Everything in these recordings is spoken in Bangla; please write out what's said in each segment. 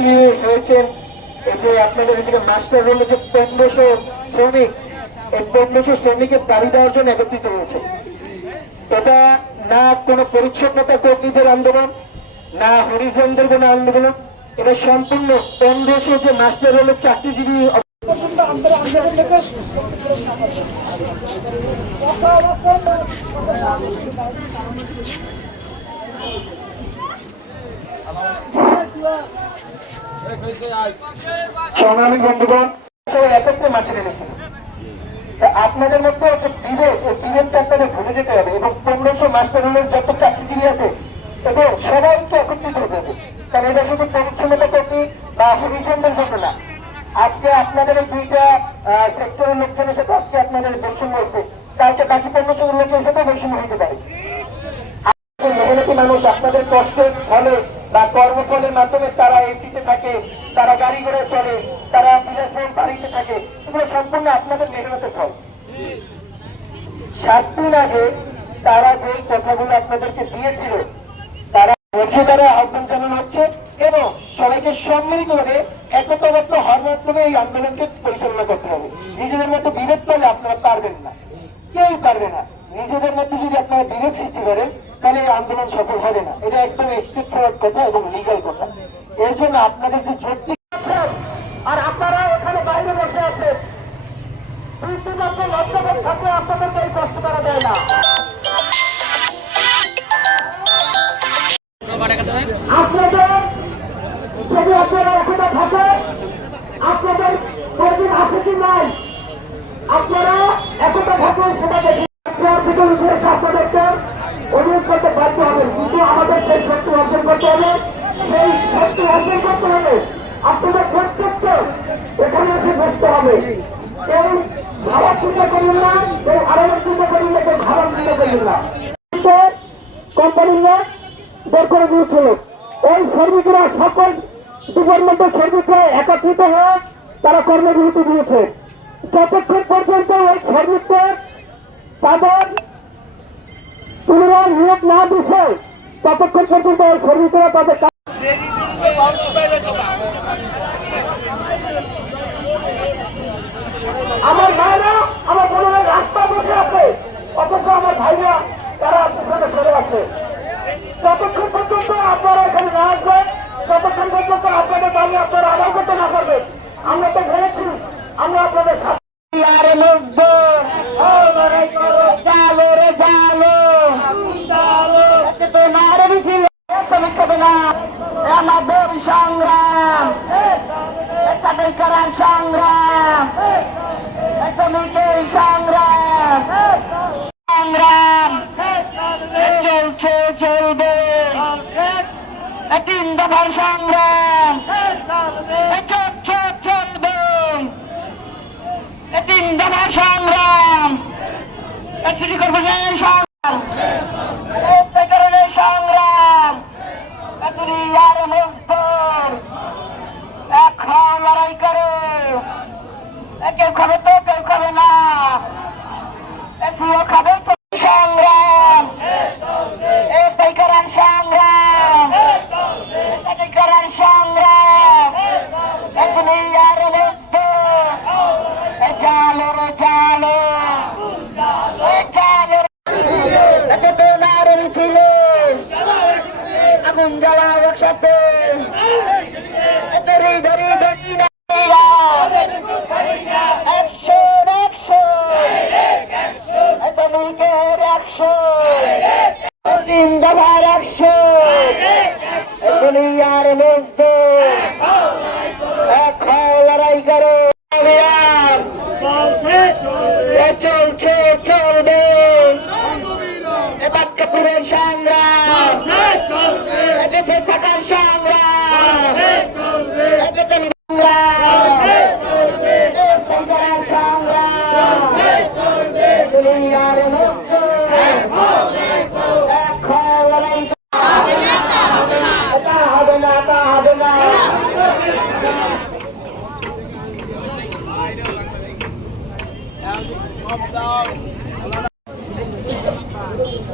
কি হয়েছেন এই যে আপনাদের এদিকে মাস্টার রোলে যে পনেরোশো শ্রমিক, এই পনেরোশো শ্রমিকের দাবি দেওয়ার জন্য একত্রিত হয়েছে। এটা না কোনো পরিচ্ছন্নতা কর্মীদের আন্দোলন, না হরিজনদের কোনো আন্দোলন, এটা সম্পূর্ণ পনেরোশো যে মাস্টার রোলের চাকরিজীবী সংগ্রামী বন্ধুগণ একত্রে মাঠে নেমেছিল আপনাদের মধ্যে বিভেদটা আপনাদের ভুলে যেতে হবে। এবং পনেরোশো মাস্টার হলের যত চাকরিজীবী আছে এদের সবাইকে একত্রিত হতে হবে। কারণ এটা শুধু পরিচ্ছন্নতা কর্মী বা হরিচন্দ্রের জন্য না। আজকে আপনাদের দুইটা সেক্টরের লোকজনের সাথে আজকে আপনাদের বৈষম্য হচ্ছে কালকে বাকি পনেরোশো লোকের সাথে বৈষম্য হতে পারে। মেহনতি মানুষ আপনাদের কষ্টের ফলে বা কর্মফলের মাধ্যমে তারা এসিতে থাকে, তারা গাড়ি ঘোড়া চলে তারা বিলাসবহুল বাড়িতে থাকে, এগুলো সম্পূর্ণ আপনাদের মেহনতের ফল। সাত দিন আগে তারা যে কথাগুলো আপনাদেরকে দিয়েছিল, তারা আহ্বান জানানো হচ্ছে এবং সবাইকে সম্মিলিতভাবে এই আন্দোলনকে পরিচালনা করতে হবে। নিজেদের মতো বিভেদ করলে আপনারা পারবেন না। কেউ পারবে না। নিজেদের মধ্যে যদি আপনারা বিভেদ সৃষ্টি করেন তাহলে এই আন্দোলন সফল হবে না। এটা একদম স্ট্রিট ফরওয়ার্ড কথা এবং লিগাল কথা। এর জন্য আপনাদের যে যৌক্তিক আর আপনারা এখানে বাইরে বসে আছেন আপনারা এখনও থাকে আপনাদের কোনদিন আছে কি নাই? আপনারা একতা থাকুন সেটা দেখি আপনাদেরকে অনুরোধ করতে বাধ্য হবেন। কিন্তু আমাদের সেই শক্তি অর্জন করতে হবে। সেই শক্তি অর্জন করতে হবে আপনাদের প্রত্যেককে এখানে এসে বসতে হবে। কেউ ভাড়া চিন্তা করুন না, কেউ আরও চিন্তা করুন না ভাড়া চিন্তা করুন না। কোম্পানি বের করে দিয়েছিল। ওই শ্রমিকরা সকল ডিপার্টমেন্টের শ্রমিকরা একত্রিত হয়ে তারা কর্মবিরতি দিয়েছে। যতক্ষণ পর্যন্ত ওই শ্রমিকদের তাদের পুনরায় নিয়োগ না দিচ্ছে ততক্ষণ পর্যন্ত শ্রমিকরা তাদের কাজ আমার ভাইরা আমার বোনেরা রাস্তা বসে আছে অথচ আমার ভাইরা তারা পিছনে সরে আছে যতক্ষণ পর্যন্ত আপনারা এখানে না আসবেন ততক্ষণ পর্যন্ত আপনাদের দাবি আপনারা আদায় করতে না পারবেন আমরা তো ভেবেছি আমরা আপনাদের সাথে আরে মজদুর জালো রে জালো আচ্ছা তোমার মিছিল শ্রমিক হবে না। এ আমাদের সংগ্রাম। একসাথে করার সংগ্রাম। শ্রমিকের সংগ্রাম। সংগ্রাম। চলছে, চলবে। তিন দফার সংগ্রাম। চলছে, চলবে। তিন দফার সংগ্রাম। সিটি কর্পোরেশনের কেউ খাবে তো, কেউ খাবে না। এ সিও খাবে সংগ্রাম। এ স্থায়ীকরণ সংগ্রাম। এ স্থায়ীকরণ সংগ্রাম। এ দুনিয়ার মজদুর এ জালো রে জালো দফার একশো। দুনিয়ার মজদুর এক লড়াই করো চলছে, চলবে। এ বাক্যপুরের সংগ্রাম। দেশে থাকার সংগ্রাম।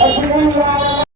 我不会啦